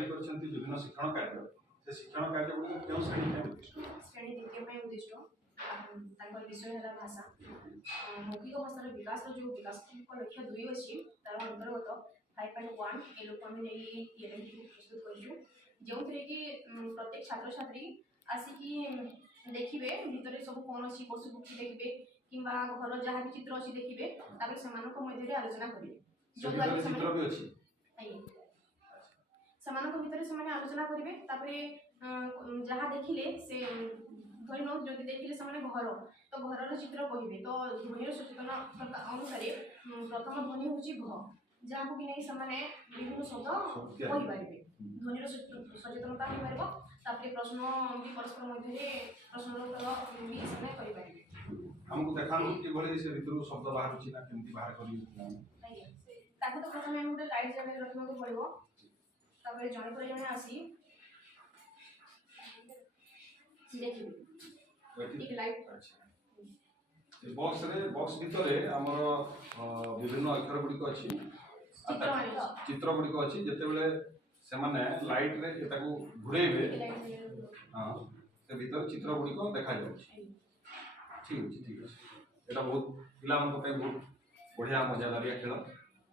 तैयारी करछन्ति विभिन्न शिक्षण कार्य से शिक्षण कार्य गुडी केउ श्रेणी द्वितीय में उद्दिष्ट तांकर विषय है भाषा मौखिक भाषार विकास जो विकास लक्ष्य 2 अछि तार अंतर्गत 5.1 ए लोक हम नै TLM को प्रस्तुत करछु जो कि प्रत्येक छात्र छात्री आसिकी देखिबे भितरे सब कोन अछि पशु पक्षी देखिबे किंबा घर जहाँ भी चित्र अछि देखिबे तापर समानक मध्य आलोचना करिवे जो द्वारा चित्र भी अछि समानक भितरे समान आलोचना करिवे तापर जहाँ देखिले से धरि नो जदि देखिले समान घर तो घरर चित्र कहिबे तो ध्वनिर सचेतन अनुसार प्रथम ध्वनि होची घ जहाँ को कि नहीं समान विभिन्न शब्द कहि पारिबे ध्वनिर सचेतनता हो पारिबो तापर प्रश्न भी परस्पर मध्य प्रश्न उत्तर भी समय करि पारिबे हमको देखानु कि बोले से भितरु शब्द बाहर छी ना केमती बाहर करियो आज्ञा ताको तो प्रथम हम लाइट जगह रखना को पड़िबो तापर जने पर जने आसी देखिबे ठीक लाइट अच्छा बॉक्स भितरे हमर विभिन्न अक्षर गुडी को अछि चित्र गुडी को अछि जते बेले से माने लाइट रे एताको घुरेबे हां से भीतर चित्र गुडी को देखा जाउ ठीक है एटा बहुत पिला मन को बहुत बढ़िया मजादारिया खेल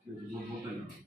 ठीक बहुत धन्यवाद।